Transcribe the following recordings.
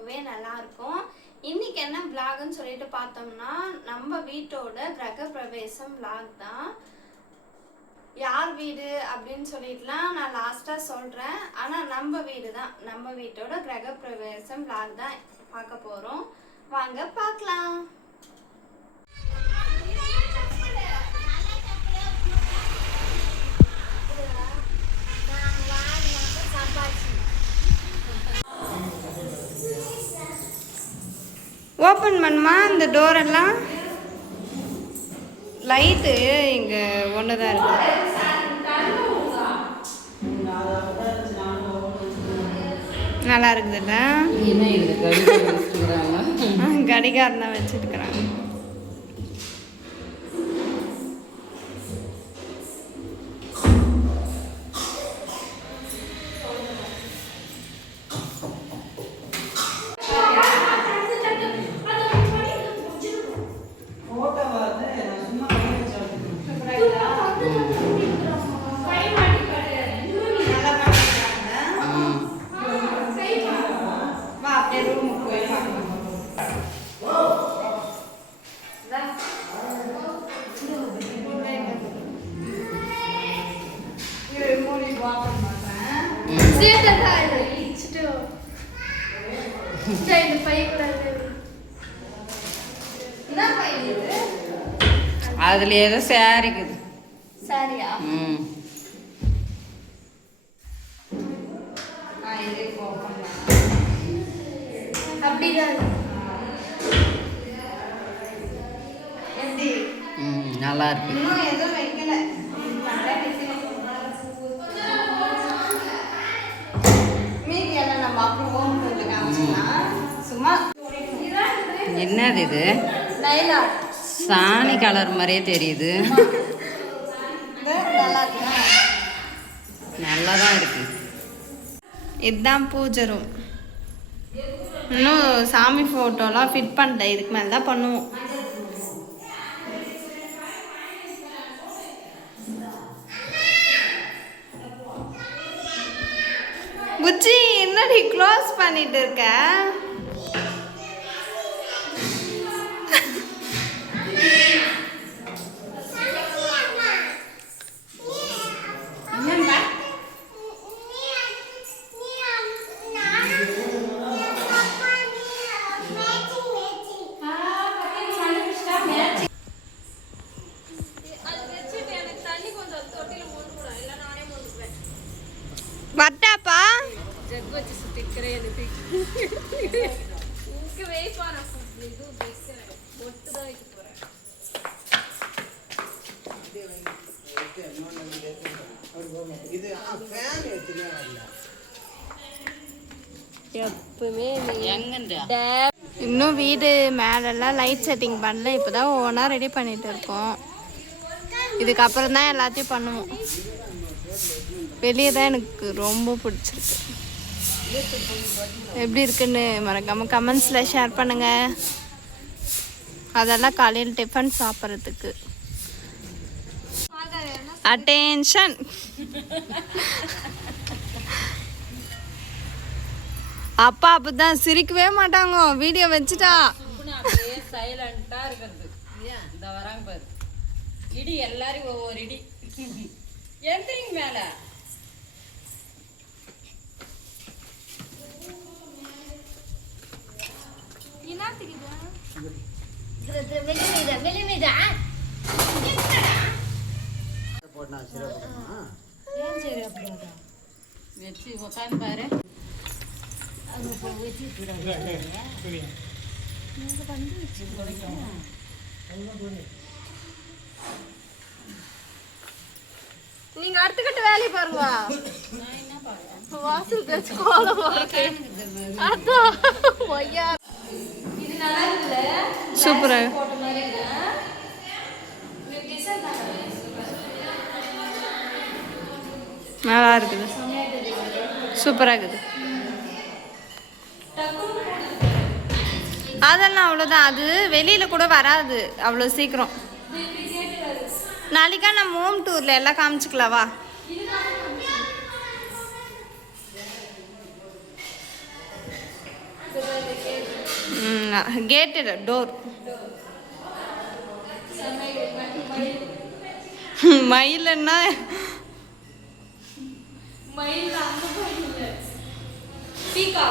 ரொம்பவே நல்லாயிருக்கும். இன்றைக்கி என்ன விளாகுன்னு சொல்லிட்டு பார்த்தோம்னா நம்ம வீட்டோட கிரகப்பிரவேசம் விளாக் தான். யார் வீடு அப்படின்னு சொல்லிட்டுலாம் நான் லாஸ்ட்டாக சொல்கிறேன். ஆனால் நம்ம வீடு தான், நம்ம வீட்டோட கிரகப்பிரவேசம் விளாக் தான் பார்க்க போகிறோம். வாங்க பார்க்கலாம். ஓப்பன் பண்ணுமா இந்த டோரெல்லாம். லைட்டு இங்கே ஒன்று தான் இருக்கு. நல்லா இருக்குதுல்ல. கடிகாரம் தான் வச்சுருக்குறாங்க. அதுல ஏதோ சாரிக்குது. சாரியா? அப்படிதான் நல்லா இருக்கு. இன்னும் எதுவும் வைக்கல. மீதி எல்லாம் நம்ம அப்புறம் சும்மா. என்னது இது? நைலா சாணி கலர் மாதிரியே தெரியுது. நல்லா தான் இருக்கு. இதுதான் பூஜை ரூம். இன்னும் சாமி ஃபோட்டோலாம் ஃபிட் பண்ணிட்டேன். இதுக்கு மேலே தான் பண்ணுவோம். குச்சி என்னடி க்ளோஸ் பண்ணிட்டு இருக்க? வட்டாப்பா ஜக் வச்சு சுத்திக்கிறேன். எனக்கு இங்கே வேப்பான இது வைக்கிறேன். ஒட்டு தான் வைக்க போகிறேன். எப்பவுமே இன்னும் வீடு மேலெல்லாம் லைட் செட்டிங் பண்ணல. இப்போதான் ஒவ்வொன்றா ரெடி பண்ணிட்டு இருக்கோம். இதுக்கப்புறம் தான் எல்லாத்தையும் பண்ணுவோம். வெளியே தான் எனக்கு ரொம்ப பிடிச்சிருக்கு. எப்படி இருக்குன்னு மறக்காம கமெண்ட்ஸில் ஷேர் பண்ணுங்க. அதெல்லாம் காலையில் டிஃபன் சாப்பிட்றதுக்கு. அட்டென்ஷன். அப்பா அப்பதான் சிரிக்கவே மாட்டாங்க. வீடியோ வச்சுட்டா சைலண்டா இருக்கிறது. இந்த வராங்க பாரு. இடி எல்லாரும் ஒவ்வொரு இடி. எந்திரிங்க மேல. வச்சு உட்காந்து பாரு. நீங்க அடுத்த கட்ட வேலையை பாருங்க. வாசல் தேச்சு கோலம் சூப்பரா நல்லா இருக்குது. சூப்பராக இருக்குது. அதெல்லாம் அவ்வளோதான். அது வெளியில் கூட வராது அவ்வளோ சீக்கிரம். நாளைக்கா நம்ம ஹோம் டூரில் எல்லாம் காமிச்சிக்கலாவா? கேட்டு டோர். மயிலன்னா மயில் அந்த மயில் பீகா.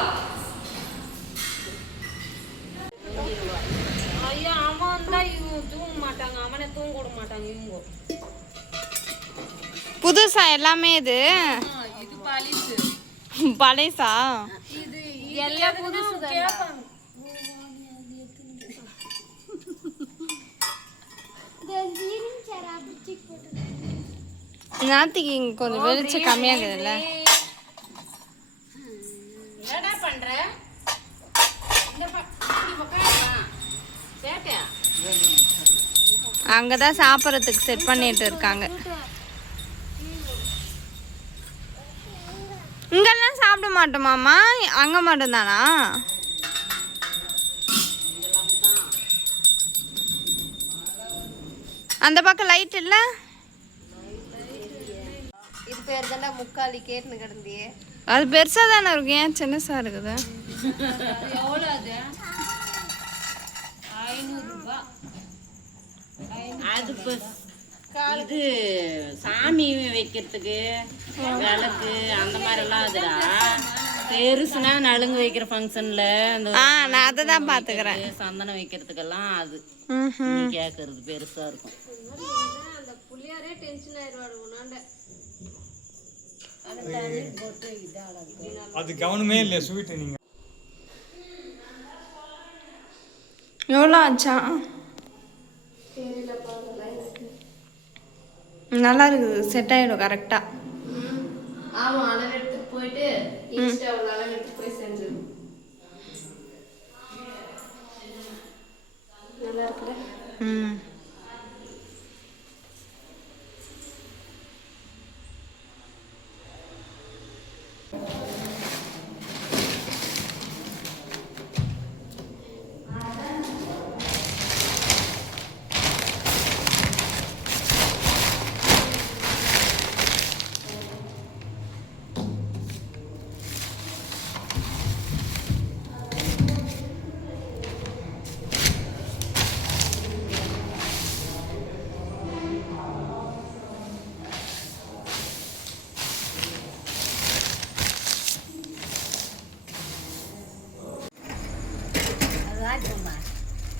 ஐயா அவன் தான் இவங்க தூங்க மாட்டாங்க, அவனை தூங்க விட மாட்டாங்க இவங்க. புதுசா எல்லாமே இது இது பழிச்சு பழைசா இது எல்லாம் புதுசு கேட்பாங்க. நாத்திக்கு இங்க கொஞ்சம் வெளிச்சம் கம்மியாகுதுல்ல. என்னடா பண்ற இந்த பக்கம் கேட்டியா? அங்கதான் சாப்பிட்றதுக்கு செட் பண்ணிட்டு இருக்காங்க. இங்கெல்லாம் சாப்பிட மாட்டோமாமா, அங்க மட்டும்தானா? அந்த பக்கம் லைட் இல்ல. இது பேர் தானே முக்காலி கேட்டுன்னு கிடந்தியே. அது பெருசா தானே இருக்கும், ஏன் சின்னசா இருக்குது? எவ்வளோ அது? 500 ரூபாய். அது இது சாமி வைக்கிறதுக்கு விளக்கு அந்த மாதிரி எல்லாம் அதுடா. பெருசுனா நலுங்கு வைக்கிற ஃபங்க்ஷன்ல அந்த நான் அதை தான் பாத்துக்கிறேன். சந்தனம் வைக்கிறதுக்கெல்லாம் அது நீ கேட்கறது பெருசா இருக்கும். அந்த புள்ளியாரே டென்ஷன் ஆயிடுவாரு உன்னாண்ட. அது கவனமே இல்லையா ஸ்வீட் நீங்க எவ்வளோ ஆச்சா? நல்லா இருக்குது, செட் ஆயிடும் கரெக்டா. ஆமா, அளவு எடுத்துட்டு போயிட்டு இன்ஸ்டாவில் அளவு எடுத்து போய் செஞ்சிடும். நல்லா இருக்குல்ல? ம்.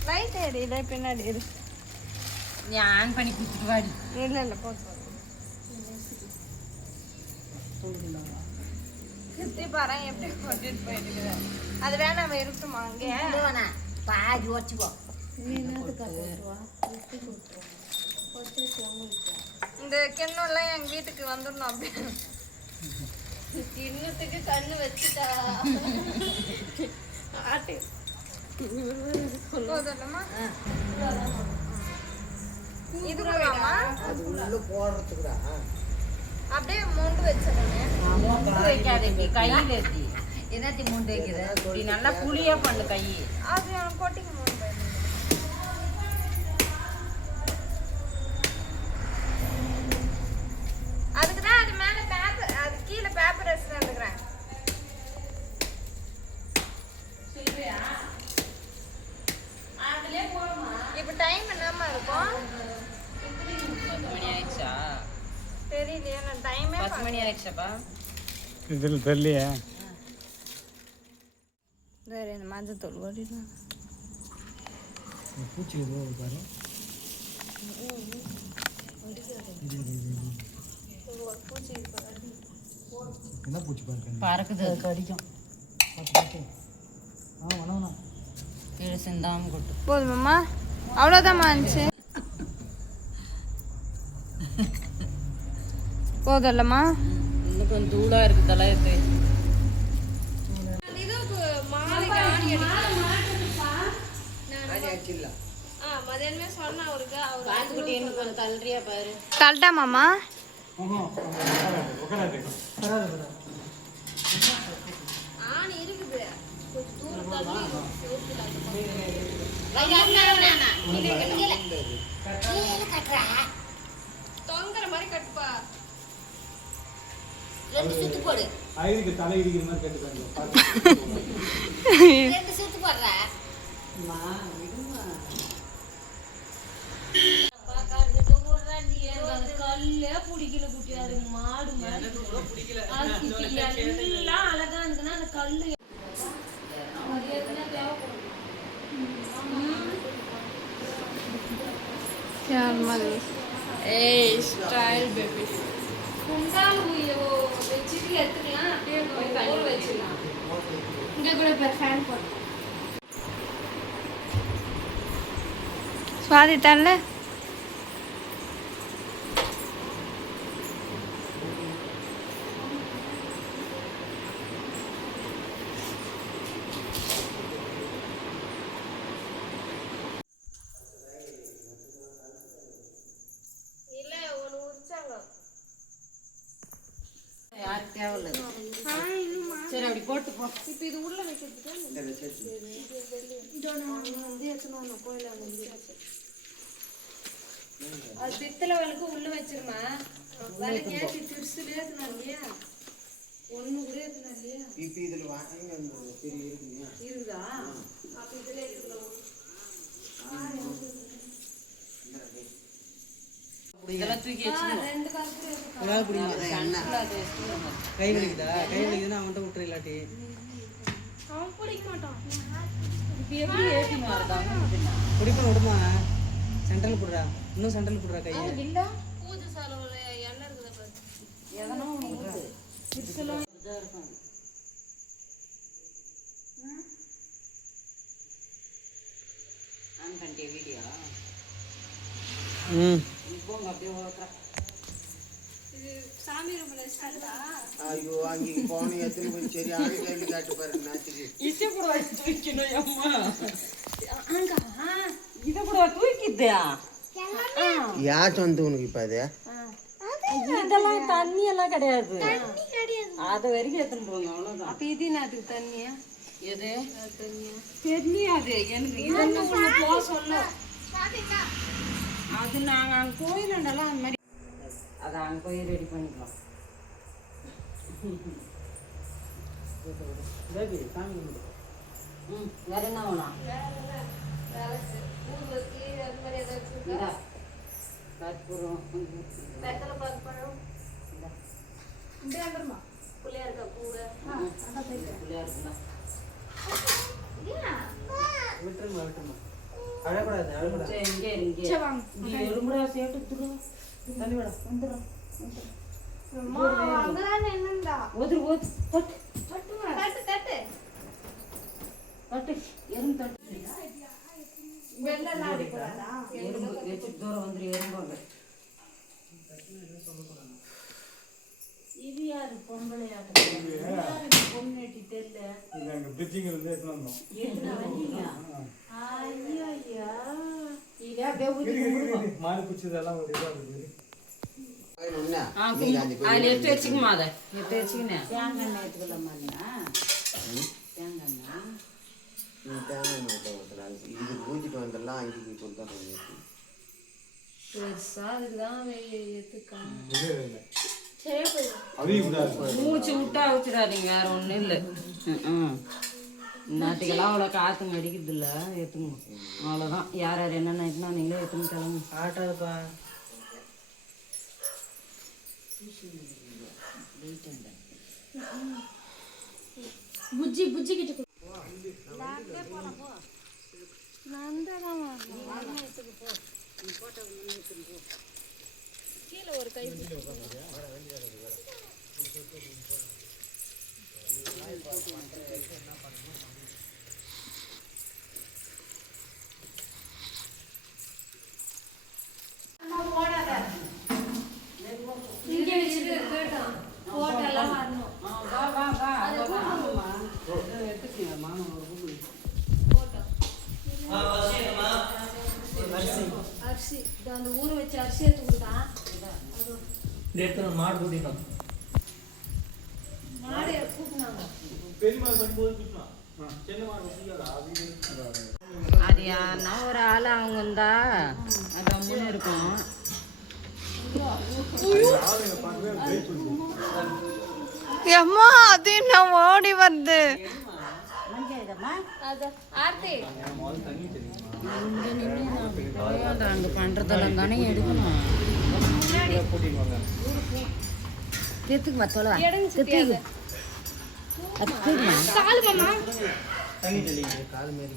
லைட் எரியல பின்னாடி இரு. நீ ஆன் பண்ணி கொடுத்துட்டு வாடி. இல்ல இல்ல போட்டு சுத்தி பாரு எப்படி கொட்டிட்டு போயிட்டு. அது வேணாம் இருக்குமா அங்கே பாதி வச்சுக்கோ. இந்த கிண்ணம்லாம் எங்க வீட்டுக்கு வந்துடணும். அப்படி கிண்ணத்துக்கு கண்ணு வச்சுட்டா ஆட்டு போதும்மா. இது கூடமா அப்படியே மூண்டு வச்சிருக்கேன். மூண்டு வைக்காதீங்க, கையில் ஏற்றி என்னத்தி மூண்டு வைக்கிற? இப்படி நல்லா புளியா பண்ணு கை. அது எனக்கு கொட்டிக்கு மூணு போயிடுது. அதுக்கு தான் அது மேல பேப்பர், அது கீழே பேப்பர் வச்சு வந்துக்கிறேன். இப்ப டைம் என்னமா இருக்கும்? 10 மணி ஆயிடுச்சா? தெரியலையே, நான் டைமே 10 மணி ஆயிடுச்சாப்பா? இதில் தெரியலையே. வேற இந்த மஞ்சள் தூள் ஓடிடலாம். பூச்சி ஏதோ பாரு. என்ன பூச்சி பாருங்க. பறக்குது, கடிக்கும். வேணாம். கீழே சிந்தாம கொட்டு. போதுமாம்மா, அவ்வளோதான் இருந்துச்சு. போதும் இல்லைம்மா? இன்னும் கொஞ்சம் தூளா இருக்கு தலையத்து. மதியானமே சொன்னா அவருக்கு அவர் பாத்துக்கிட்டே இன்னும் கொஞ்சம் தள்ளுறியா பாரு. தள்ளிட்டாமாம்மா? ஆணி இருக்குது கொஞ்சம் தூரம் தள்ளி தொங்குற மாதிரி கட்டுப்பா. 2 சுத்து போடு. ஐயருக்கு தலை இடிக்கிற மாதிரி கேட்டுக்காங்க. 2 சுத்து போடுறா. கல்லே பிடிக்கல குட்டி, அது மாடு மாதிரி எல்லாம் அழகா இருந்துன்னா அந்த கல்லு यार मल ए स्टाइल बेबी குண்டால் வச்சுட்டு எடுத்துக்கலாம், அப்படியே போய் வச்சிடலாம். இங்க கூட பேர் ஃபேன் போடு स्वादी तल्ल யாருக்கு தேவையில்லை. சரி அப்படி போட்டு போ. இப்போ இது உள்ள வைக்கிறதுக்கு அது பித்தளை வழக்கு உள்ள வச்சிருமா. விலைக்கு ஏற்றி திருசுலே ஏற்றினா இல்லையா, ஒன்று கூட ஏற்றினா இல்லையா, இருக்குதா? அப்போ இதில் எடுத்துக்கலாம். இதெல்லாம் தூக்கி வச்சுக்கணும். 2 காசு கை வலிக்குதா? கை வலிக்குதுன்னா அவன்கிட்ட விட்டுரு, இல்லாட்டி அவன் பிடிக்க மாட்டான். இப்போ எப்படி ஏற்றிங்க வரதா? குடிப்பேன் விடுமா. சென்ட்ரல் போடுறா, இன்னும் சென்ட்ரல் போடுறா கையை. இல்லை பூஜை செலவுல எண்ணெய் இருக்குதா பாரு. எதனா ஒன்று விடு. இருக்கும். ஆன் பண்ணிட்டே வீடியோ போங்க அப்படியே ஓடுறேன். இது சாமி ரூம்ல வச்சிருக்கா. ஐயோ அங்கே போன எத்தனை போய் சரி ஆளு கையில் காட்டு பாருங்க நாச்சுக்கு இசை கூட வச்சு வைக்கணும் அம்மா. இதை கூட தூக்கித்தியா? யாச்சும் வந்து உனக்கு இப்போ அது இதெல்லாம் தண்ணி எல்லாம் கிடையாது. அது வரைக்கும் எடுத்துன்னு போகணும், அவ்வளோதான். அப்போ இது என்னத்துக்கு தண்ணியா? எது தெரியாது எனக்கு. இதெல்லாம் ஒன்று போக சொல்ல. அது நாங்கள் அங்கே கோயிலுண்டெல்லாம் அந்த மாதிரி அதை அங்கே போய் ரெடி பண்ணிக்கலாம். பேபி சாமி கும்பிடு. வேற என்ன வேணும்? ஊதுவத்தி அது மாதிரி ஏதாச்சும் இருக்கா? இந்தா கற்பூரம். வெத்தலை பருப்பழம் இந்த வந்துருமா பிள்ளையாருக்கா கூட பிள்ளையா இருக்குண்ணா. விட்டுருமா விட்டுருமா. அழக்கூடாது அழக்கூடாது. சரி இங்கே இங்கே நீ எறும்புடா சேட்டு துரு தண்ணி விட வந்துடும். அங்கதான் என்னண்டா ஓதுரு ஓது தொட்டு தட்டு தட்டு தொட்டு எறும்பு தொட்டு. வெள்ளம் ஆடி போறாதா? எறும்பு வச்சு தூரம் வந்துரு எறும்பாங்க. இது யாரு பொம்பளையாட்டம்? பொண்ணு தெரியல. இது அங்கே பிரிட்ஜிங் இருந்து எடுத்துன்னு வந்தோம். எதுனா வந்தீங்க? ஐயோ ஐயா இதே அப்படியே ஊற்றி மாடு பிடிச்சதெல்லாம் ஒரு இதாக இருக்குது. அதில் எடுத்து வச்சுக்குமா? அதை எடுத்து வச்சுக்கினேன். தேங்காய் எண்ணெய் எடுத்துக்கலாமா? தேங்காய் எண்ணெய் இது பூஜிட்டு வந்துடலாம். அங்கே கொடுத்தா பெருசா அதுக்குதான் ஏத்துக்காங்க. இல்லை இல்லை அதையும் விடாது. மூச்சு விட்டா வச்சிடாதீங்க, வேற ஒன்றும் இல்லை. நாட்டுக்கெல்லாம் அவ்வளோ காற்றுங்க அடிக்கிறது இல்லை. ஏற்றுங்க அவ்வளோதான். யார் யார் என்னென்ன எட்டுனா நீங்களே எடுத்துன்னு கிளம்பு. ஆட்டாதுப்பா. புஜ்ஜி புஜ்ஜி கிட்ட கீழே ஒரு கை இங்கே வச்சுட்டு கேட்டோம் போட்டெல்லாம் வரணும். வா வா வா எடுத்துக்கீங்க மாமா ஒரு ரூபி. அரிசி அந்த ஊற வச்சு அரிசி எடுத்து கொடுத்தா மாடு கூட்டினோம். மாடு கூட்டினாங்க. அது யாருன்னா ஒரு ஆள் அவங்க இருந்தா கம்முன்னு இருக்கும். அம்மா அது என்ன ஓடி வருது ஆர்த்தி அங்க பண்றதெல்லாம் தானே எடுக்கணும். தெத்துக்கு மத்தோல தண்ணி தெளிங்க கால் மேரி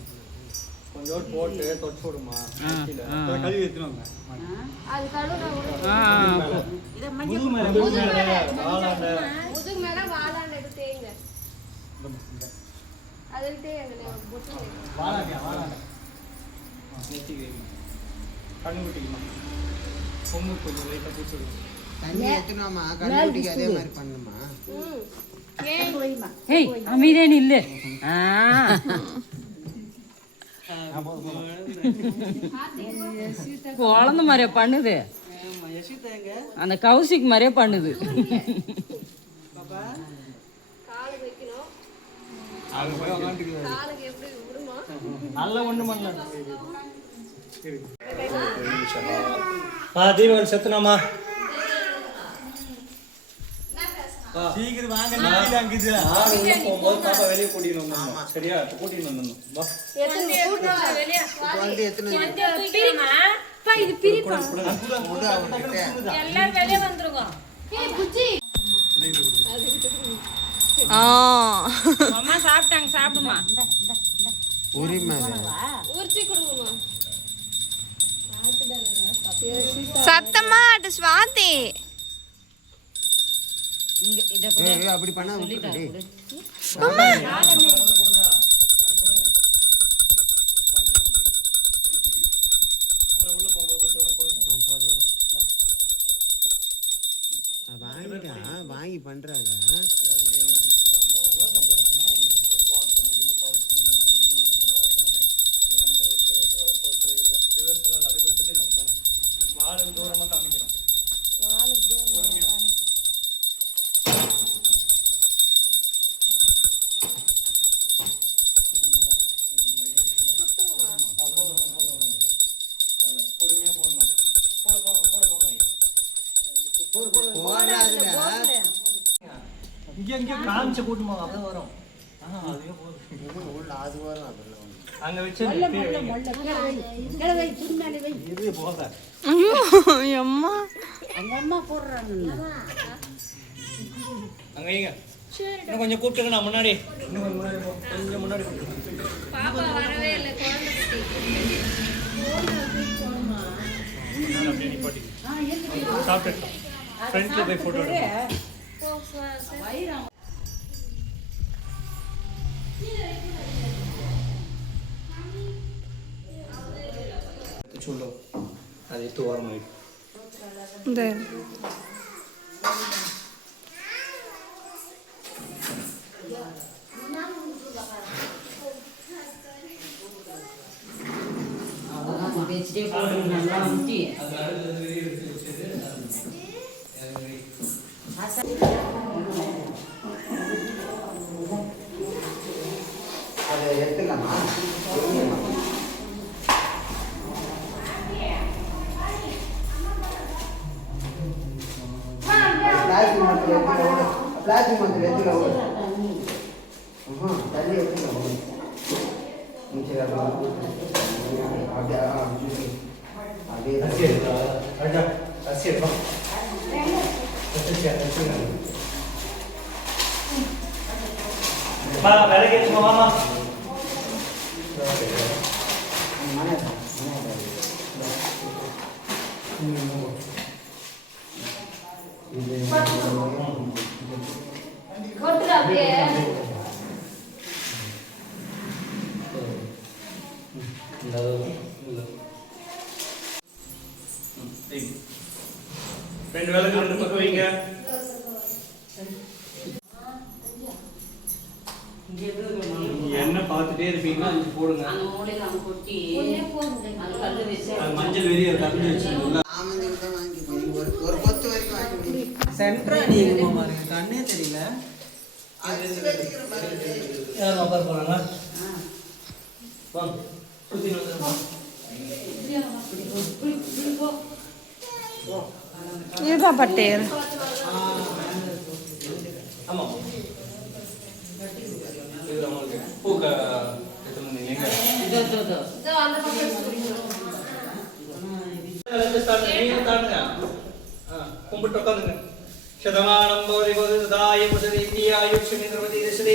கொஞ்சம் போட்டு தொட்டு விடுமா கழுவி எடுத்துட்டு வாங்க முதுகு மேல வாழாண்ட தேங்க அதில் தேங்க வாழாண்ட நெத்தி வைங்க கண்ணு குட்டிக்குமா பொண்ணு கொஞ்சம் லைட்டாக பூச்சி விடுங்க தண்ணி எத்தனாமா கண்ணுக்குட்டிக்கு அதே மாதிரி பண்ணுமா ஏய் அமைதியா நில்லு. குழந்தை மாதிரியே பண்ணுது, அந்த கௌசிக் மாதிரியே பண்ணுது. நல்ல ஒண்ணு பண்ணல தீபகன் செத்துனாமா சீக்கிரம் வாங்க நீங்க அங்கிது போகும்போது பாப்பா வெளியே கூட்டிட்டு வந்துடணும். சரியா கூட்டிட்டு வந்துடணும். வந்து எத்தனை அம்மா சாப்பிட்டாங்க, சாப்பிடுமா. உரிமை சத்தமா அது ஸ்வாதி இங்க இத கூட அப்படி பண்ணா விட்டுடி. வாங்கி பண்றாங்க. தூரமா காமிக்கிறோம். இங்க காமிச்ச கூட்டமா அப்பதான் வரும். அது வரும். அங்க வச்சு இது போக அம்மா அம்மா போடுறாங்க. அங்க வைங்க. இன்னும் கொஞ்சம் கூப்பிட்டுங்க. நான் முன்னாடி இன்னும் கொஞ்சம் முன்னாடி பாப்பா வரவே இல்லை அப்படியே நிப்பாட்டி சாப்பிட்டு ஃப்ரெண்ட்ல போய் போட்டோ எடுங்க. चलो अरे तो और मैं दे பேசிட்டே போடுங்க, நல்லா ஊத்தி. அதை எடுத்துக்கலாமா? பிளாஸ்டிக் மரத்தில் எடுத்துக்கலாம். தண்ணி எடுத்துக்கலாம். மாமா ரெண்டு விளக்கு ரெண்டு பக்கம் வைங்க. என்ன பார்த்துட்டே இருப்பீங்கன்னா அஞ்சு போடுங்க. அது மஞ்சள் வெறி கலந்து வச்சுக்கோங்க. ஒரு கொத்து வரைக்கும் வாங்கி சென்ட்ரா நீங்க பாருங்க, கண்ணே தெரியல. யாரும் உட்கார போறாங்க. வாங்க சுத்தி வந்துருமா. ये का पटेर ஆமா இது உங்களுக்கு பூக்க எத்தனை நீங்க இதோ இதோ அந்த பக்கம் கும்பிட்டு உட்காந்துங்க शतमानं भवति भवदाय पुषदीत्यायुष्यमिन्द्रवती दशदे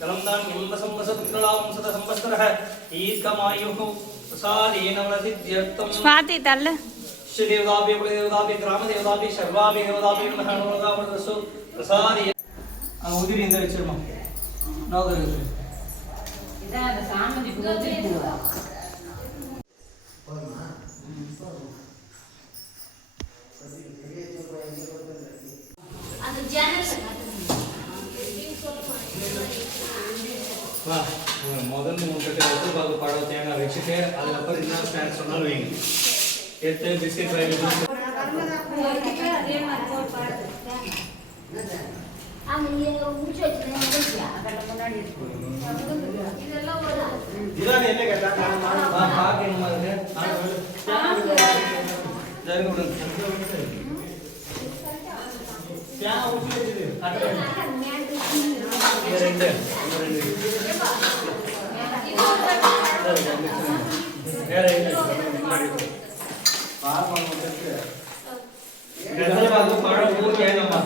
दलं दान्यं वसंवसपुत्रलां सतसंवत्सरः दीर्घमायुः प्रसादेन वरसिद्ध्यर्थं स्वाति तल्ल श्रीदेवताभ्य कुलदेवताभ्य ग्रामदेवताभ्य सर्वाभ्य देवताभ्य नमः नमोदावरदसु प्रसादे उदिरि इंद वेच्चिरुमा नोगरु இதான் அந்த சாமந்தி பூ அந்த ஜன்னல் வா முதல்ல உங்களுக்கு வந்து பாகு பழம் தேங்காய் வச்சுட்டு அதுக்கப்புறம் என்ன ஸ்நாக்ஸ் சொன்னாலும் வைங்க எடுத்து பிஸ்கெட் வாங்கி அதே மாதிரி போட்டு பாடு அவங்க முடிச்சு வச்சுருந்தேன் அதெல்லாம் முன்னாடி இதெல்லாம் ஒரு இதான் என்ன கேட்டாங்க பார்க்கணும் மாதிரி ஜருங்க விடுங்க क्या उठी है जी ये ரெண்டு வேற இல்ல பார் பண்ணுங்க இதெல்லாம் வந்து பழம் ஊர் கேனமா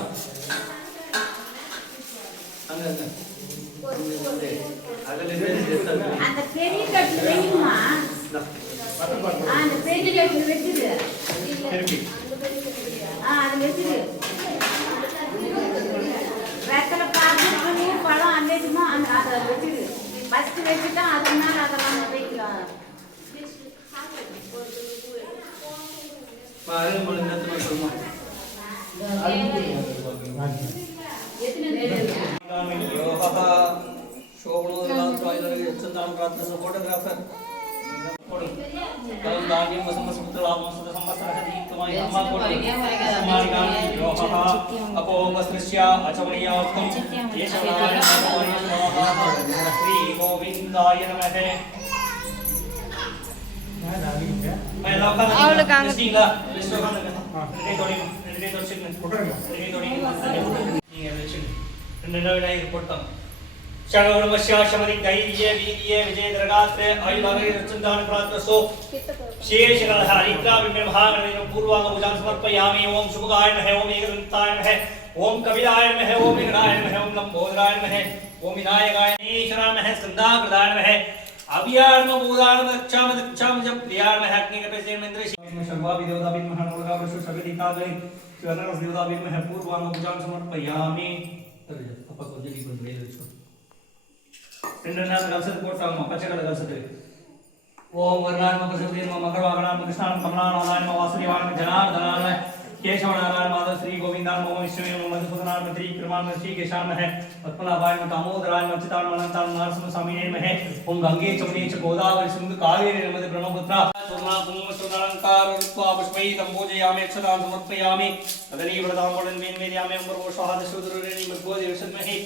அங்க அதுல இருந்து அந்த பெரிய கட்டு வெயிமா அந்த பெரிய கட்டு வெட்டுது திருப்பி அது வெட்டுது வெத்தலை பாக்கு பழம் அன்னைக்குமா அதை வெட்டுது ஃபர்ஸ்ட் வெட்டுட்டா அதனால அதெல்லாம் வைக்கலாம் பாரு மலங்கத்து சொல்லுமா फोटोग्राफर शगवनमस्याशमदि धैर्य वीर्य विजय दरगात्र आयुधाने रचंदान प्रातसो शेष हरिद्रा विमहागणेन पूर्वांग पूजां समर्पयामि ओम शुभगाय नमः ओम एकदंताय नमः ओम कपिलाय नमः ओम विघ्नाय नमः ओम लंबोदराय नमः ओम विनायकाय ईश्वराय नमः स्कंदाकृताय नमः अभियार्म बोधार्म दक्षाम दक्षाम जप प्रियार्म अग्निकपेन्द्र शर्वा विदेवता बिन महानोगा वर्ष सगतिकादि शिवनरस देवता बिन मह पूर्वांग पूजां समर्पयामि तरे अपा को जरी बन ले लो गलसत कोटाम पचकल गलसत ओम वर्णान मकसुदीन मकरवागणान कृष्णान कमलानारायण वासुदेवान जनार्दनान केशवनारायण माधव श्री गोविंदान मम विष्णुवे मधुसूदनान मंत्री क्रमान श्री केशान है पद्मनाभाय दामोदराय मच्चितान अनंतान नरसिंह स्वामिने महे ओम गंगे चमुने च गोदावरी सिंधु कावेरी नर्मदे ब्रह्मपुत्रा सोना कुंभ सोनालंकार रूपा पुष्पै तंबोजयामि अक्षतां समर्पयामि तदनी वरदां वदन मेन मेयामि अमरो स्वाहादशुद्ररेणि मद्गोदि विषन्महि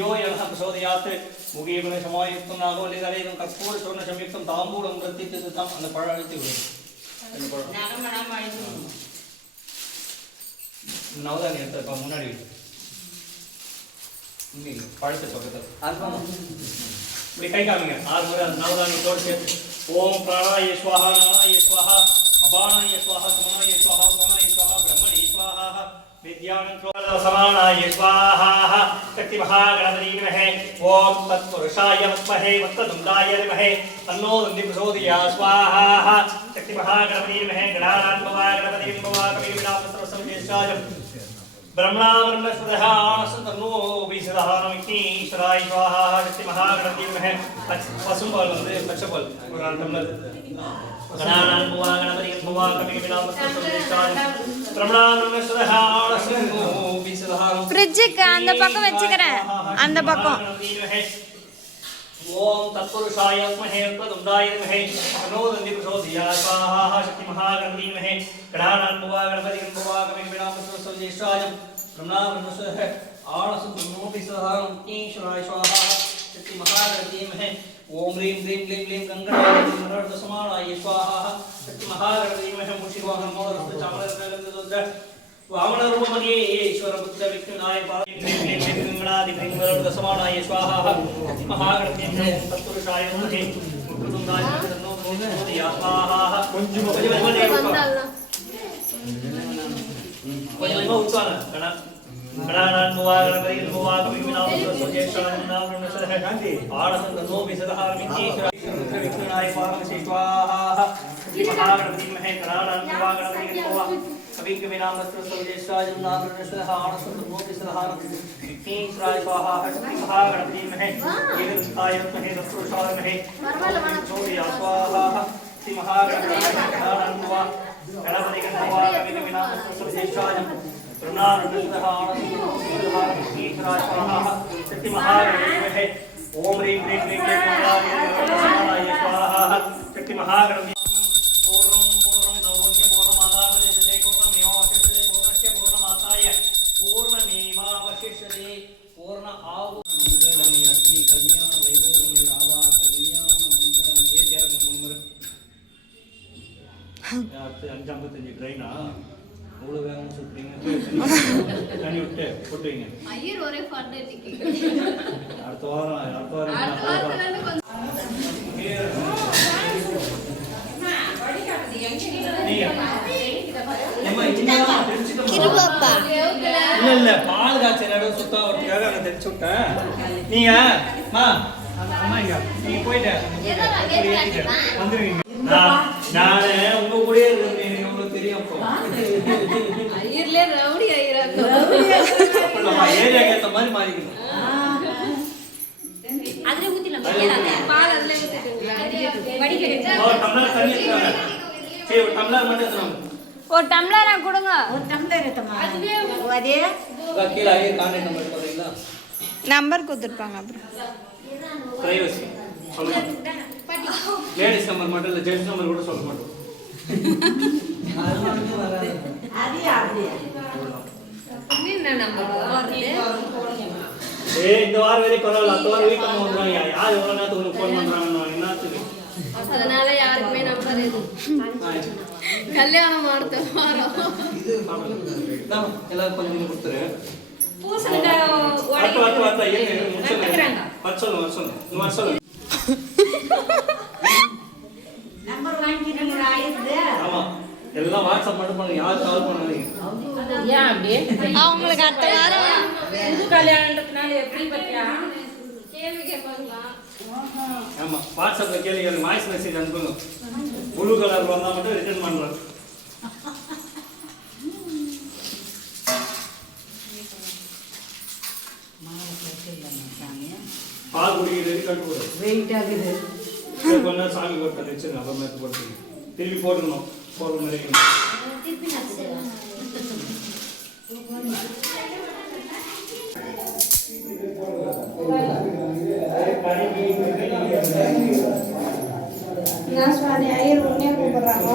यो यः प्रसोदयात् मुगे बल समायुक्तं नागोलिदारेनं कर्पूर सोन संयुक्तं तांबूलं प्रतित्तम அந்த பழ அழுத்தி விடு அந்த பழ நகமணம் ஆயிடுச்சு நவதானி எடுத்துப்பா முன்னாடி இங்க பழத்தை பக்கத்துல ஆல்பம் இப்படி கை காமிங்க ஆறு முறை அந்த நவதானி தோடு சேர்த்து ஓம் பிராணாய ஸ்வாஹா நாராய ஸ்வாஹா அபானாய ஸ்வாஹா சமனாய ஸ்வாஹா உதனாய ஸ்வாஹா பிரம்மணே ஸ்வாஹா विद्यानं समानाय स्वाहा शक्ति महागणपति नमः ओम तत्पुरुषाय विद्महे वक्रतुण्डाय धीमहि तन्नो दन्ति प्रचोदयात् स्वाहा शक्ति महागणपति नमः गणानान्भवाय गणपतिं भवाकविं विनामसर्वसंवेशाय ब्रह्मणावरणस्पदः आनसन्तन्नो विसदः नमितीश्वराय स्वाहा शक्ति महागणपति नमः पशुबल पक्षबल पुराणतमल गणानान्भवाय गणपतिं भवाकविं विनामसर्वसंवेशाय ब्रह्मणावरणस्पदः आनसन्तन्नो विसदः ஃப்ரிட்ஜுக்கு அந்த பக்கம் வச்சுக்கிறேன் அந்த பக்கம் ओम तत्पुरुषाय विद्महे वक्रतुण्डाय धीमहि तन्नो दन्ति प्रचोदयात् स्वाहा शक्ति महागणपति नमः गणानान्भवाय गणपतिं भवाकविं विनामसर्वसंवेशाय ब्रह्मणावरणस्पदः आनसन्तन्नो विसदः ईश्वराय स्वाहा शक्ति महागणपति नमः ओम ह्रीं ह्रीं क्लीं क्लीं गंगाधरसमानाय स्वाहा शक्ति महागणपति नमः मुषिवाहनं मोदकस्य चामरस्य वामनरूपमगे ईश्वरबुद्धविष्णुनाय पादगणादिपिङ्गलादिपिङ्गलसमानाय स्वाहा महागणपतिं तत्पुरुषाय नमः मुक्तुंदाय तन्नो भूमिया स्वाहा पंचमो उत्साह गण गणानां मुवागणपतिं मुवाकविनां स्वजेष्ठानां नमस्ते शांति आरतं तन्नो विसदहारमिति विष्णुनाय पादगणाय स्वाहा महागणपतिं महे गणानां मुवागणपतिं मुवा कविं विनाम सर्वजेष्ठाय नाम नमस्ते मोक्षसहार विघ्नेश्वराय स्वाहा महागणपति महे एकरुद्धाय महे तत्पुरुषाय महे जोड़िया स्वाहा श्री महागणपति गणानंदवा गणपति गणवा कविं विनाम सर्वजेष्ठाय नाम नमस्ते विघ्नेश्वराय स्वाहा श्री महागणपति महे ओम ह्रीं क्लीं क्लीं गणानाय स्वाहा श्री महागणपति पूर्ण आव मंगलमी लक्ष्मी कल्याण वैभवमी राधा कल्याण मंगलम ये तेरा नमून यार अंजामतंजी ट्रेन மூளை வேகம் சுத்துறீங்க தண்ணி விட்டு போட்டுவீங்க ஐயர் ஒரே ஃபன் டிக்கி அடுத்த வாரம் இல்ல பால் காய்ச்ச நடுவு சுத்தம் வரதுக்காக அங்க தெரிச்சு விட்டேன் நீங்க அம்மா இங்க நீங்க போயிட்டு வந்துருவீங்க நானு உங்க கூடயே இருக்கிறது எனக்கு உங்களுக்கு தெரியும் ஐயர்ல ரவுடி ஐயரா நம்ம ஏரியாக்கு ஏத்த மாதிரி மாறிக்கணும் அதுல ஊத்திலாம் பால் அதுல ஊத்திட்டு வடிகட்டி ஒரு டம்ளர் தண்ணி எடுத்துறாங்க சரி ஒரு டம்ளர் மட்டும் எடுத்துறாங்க ஒரு டம்ளரா கொடுங்க ஒரு டம்ளர் ஏத்தமா அதே கீழ ஐயே கான்டாக்ட் நம்பர் போடுறீங்களா நம்பர் கொடுத்துருப்பாங்க அப்புறம் பிரைவசி சொல்லுங்க லேடிஸ் நம்பர் மட்டும் இல்ல ஜென்ஸ் நம்பர் கூட சொல்ல மாட்டோம் என்ன நம்பர் வருது ஏய் இந்த வாரம் வரை பரவாயில்ல அடுத்த வாரம் வீட்டுக்கு வந்துறாங்க யார் எவ்வளவு நேரத்துக்கு ஃபோன் பண்றாங்க என்னத்துக்கு அதனால யாருக்குமே நம்பர் இது கல்யாணம் அடுத்த வாரம் எல்லாரும் கொஞ்சம் கொடுத்துரு பூசணிக்காய் வார்த்தை சொல்லு நம்பர் வாங்கிட்டு ஆயிடுது ஆமா எல்லாம் வாட்ஸ்அப் மட்டும் பண்ணுங்க யாரும் கால் பண்ணாதீங்க ஏன் அப்படியே அவங்களுக்கு அடுத்த வாரம் புது கல்யாணத்துனால எப்படி பத்தியா கேள்வி கேட்பாங்களா ஆமா வாட்ஸ்அப்ல கேளுங்க வாய்ஸ் மெசேஜ் அனுப்புங்க ப்ளூ கலர் வந்தா மட்டும் ரிட்டர்ன் பண்றேன் பால் குடிக்கிறது கட்டு போடு வெயிட் ஆகுது கொஞ்ச சாமி போட்டு வச்சிருங்க அப்புறமா போட்டு திருப்பி போட்டுக்கணும் போடுற மாதிரி நான் சுவாதி ஐயர் உடனே கூப்பிடுறாங்க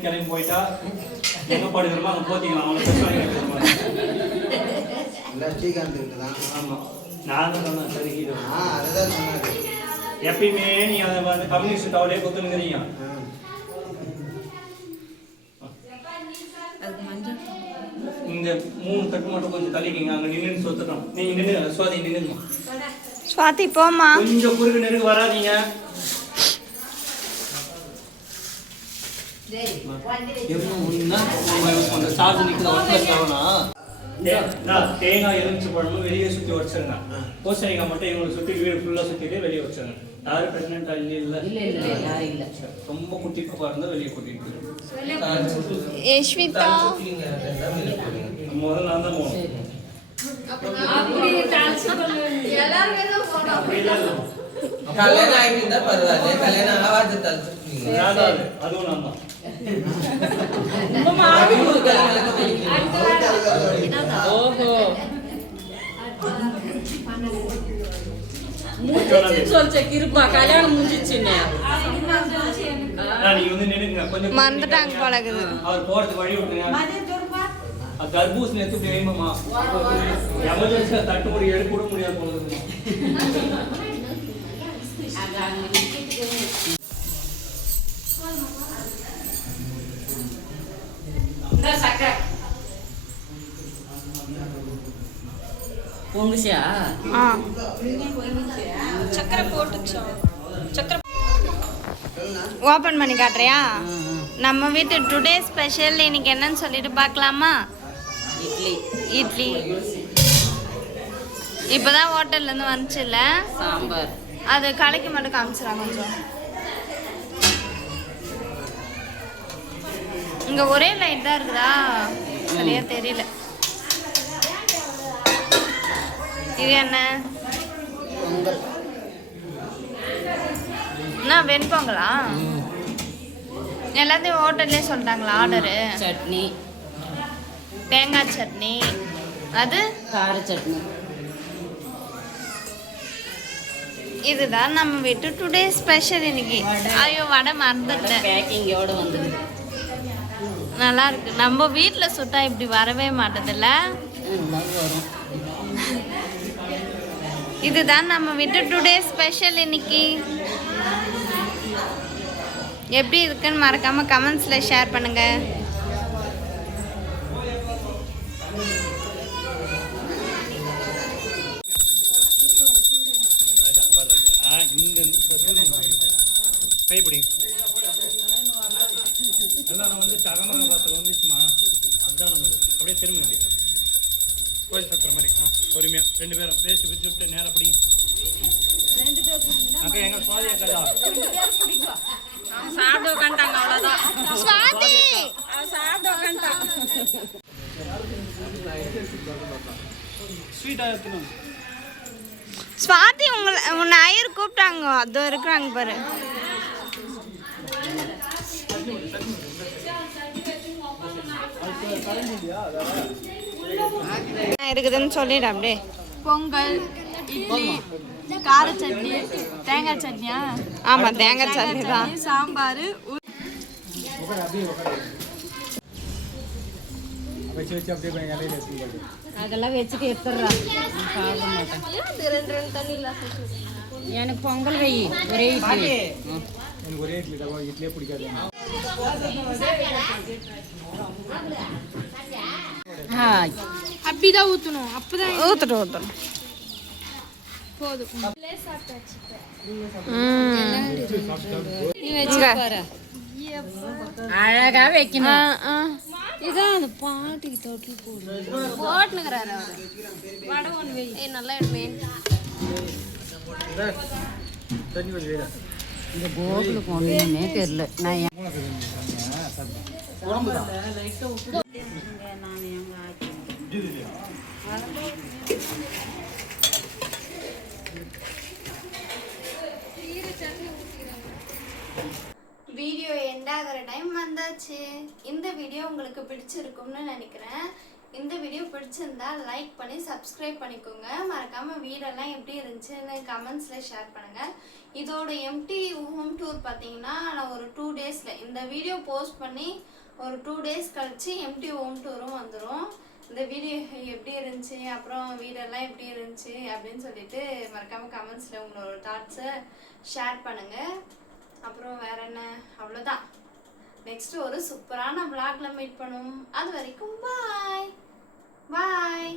கிளம்பி போயிட்டா எங்க படுக்கிறோமோ அங்க போத்திக்கலாம் அவனை பிரச்சனை லட்சிகாந்த் இருக்குதான் ஆமா நான் தான் சொன்னேன் சரி ஹீரோ அதுதான் சொன்னாரு எப்பயுமே நீ அதை வந்து கம்யூனிஸ்ட் டவுலே குத்துனுங்கிறீங்க இந்த 3 தட்டு மட்டும் கொஞ்சம் தள்ளிக்கிங்க அங்க நின்று சொத்துட்டோம் நீங்க நின்று சுவாதி நின்னுங்க சுவாதி போமா கொஞ்சம் குறுக்கு நெருக்கு வராதீங்க தேங்காய் எலுமிச்சு பழமும் வெளியே சுத்தி வச்சிருங்க பூசணிக்காய் மட்டும் இவங்களை சுத்தி வீடு ஃபுல்லா சுத்திட்டு வெளியே வச்சிருங்க யாரும் பிரெக்னெண்டா இல்ல ரொம்ப குட்டி பாப்பா இருந்தா வெளியே கூட்டிட்டு யஷ்விதா முதல்ல நான் தான் போகணும் எல்லாரும் அப்படி இல்ல கல்யாணம் ஆகிட்டு இருந்தா பரவாயில்ல, கல்யாணம் ஆகாத தள்ளிட்டு அதாவது அதுவும் நான் தான். ஓஹோ சொல்லிருப்பா கல்யாணம் முடிஞ்சிச்சுன்னு நீங்க வந்து நின்னுங்க கொஞ்சம் மறந்துட்டாங்க போல இருக்குது. அவர் போறதுக்கு வழி விட்டுங்க. அது தர்பூசணி எடுத்து இப்படி வைமாமா. எமர்ஜென்சியா தட்டு முடி எடுக்க கூட முடியாது போல இருக்குமா. பொங்குச்சா ஆ ஓப்பன் பண்ணி காட்டுறியா? நம்ம வீட்டு டுடே ஸ்பெஷல் இன்னைக்கு என்னன்னு சொல்லிட்டு பார்க்கலாமா? இட்லி இட்லி. இப்போதான் ஹோட்டல்லேருந்து வந்துச்சுல்ல, சாம்பார். அது கலைக்கு மட்டும் காமிச்சிடலாம் கொஞ்சம். இங்கே ஒரே லைட் தான் இருக்குதா, சரியா தெரியல. இது என்ன? பொங்கல். என்ன வெண்பொங்கலா? எல்லாத்தையும் ஹோட்டல்லே சொல்லிட்டாங்களா ஆர்டரு? சட்னி, தேங்காய் சட்னி, அது கார சட்னி. இதுதான் நம்ம வீட்டு டுடே ஸ்பெஷல் இன்னைக்கு. ஐயோ வடை மறந்துட்டேன். பேக்கிங்கோட வந்தது. நல்லா இருக்கு. நம்ம வீட்டில் சுட்டா இப்படி வரவே மாட்டதில்ல. எல்லாம் வரும். இதுதான் நம்ம வீட்டு டுடே ஸ்பெஷல் இன்னைக்கு. எப்படி இருக்குன்னு மறக்காம கமெண்ட்ஸ்ல ஷேர் பண்ணுங்க. கைப்பிடி எல்லாம் வந்து சரமக பாத்திரம் வந்துச்சுமா. அதுதான் நமக்கு அப்படியே திரும்ப கோயில் சத்திர மாதிரி. பொறுமையா 2 பேரும் பேசி பிரிச்சு விட்டு நேரம் பிடிங்க. அக்கா எங்க சுவாதி அக்கா சாப்பிட உட்காந்துட்டாங்க, அவ்வளோதான். ஸ்வாதி சாப்பிட உட்காந்துட்டாங்க. ஸ்வீட்டா இருக்கணும். ஸ்வாதி உன்னை ஐயர் கூப்பிட்டாங்க, அதோ இருக்கிறாங்க பாரு. இருக்குதுன்னு சொல்லிடு அப்படியே. பொங்கல், இட்லி, கார சட்னி, தேங்காய் சட்னியா? ஆமா தேங்காய் சட்னி தான். சாம்பார். அதெல்லாம் வச்சுட்டு எடுத்துடுறா. சாப்பிட மாட்டேன். எனக்கு பொங்கல் வை, ஒரே இட்லி. எனக்கு ஒரே இட்லி தான், இட்லியே பிடிக்காது. அப்படிதான் ஊற்றணும், அப்பதான் ஊற்றணும் போதும். அழகா வைக்கணும். இதான் அந்த பாட்டிக்கு தொட்டில் போட்டுனுக்குறாரு அவரு. வடை ஒன்று வை. நல்லா எடுமே. இந்த கோகுலுக்கு ஒன்றுமே தெரியல. நான் வீடியோ எண்ட் ஆகிற டைம் வந்தாச்சு. இந்த வீடியோ உங்களுக்கு பிடிச்சிருக்கும்னு நினைக்கிறேன். இந்த வீடியோ பிடிச்சிருந்தா லைக் பண்ணி சப்ஸ்கிரைப் பண்ணிக்கோங்க. மறக்காம வீடெல்லாம் எப்படி இருந்துச்சுன்னு கமெண்ட்ஸ்ல ஷேர் பண்ணுங்க. இதோட எம்டி ஹோம் டூர் பார்த்தீங்கன்னா நான் ஒரு 2 டேஸ்ல இந்த வீடியோ போஸ்ட் பண்ணி ஒரு 2 டேஸ் கழிச்சு எம்டி ஹோம் டூரும் வந்துடும். இந்த வீடியோ எப்படி இருந்துச்சு, அப்புறம் வீடெல்லாம் எப்படி இருந்துச்சு அப்படின்னு சொல்லிட்டு மறக்காம கமெண்ட்ஸ்ல உங்களோட தாட்ஸை ஷேர் பண்ணுங்க. அப்புறம் வேற என்ன, அவ்வளோதான். நெக்ஸ்ட் ஒரு சூப்பரான vlogல மீட் பண்ணுவோம். அது வரைக்கும் பாய் பாய்.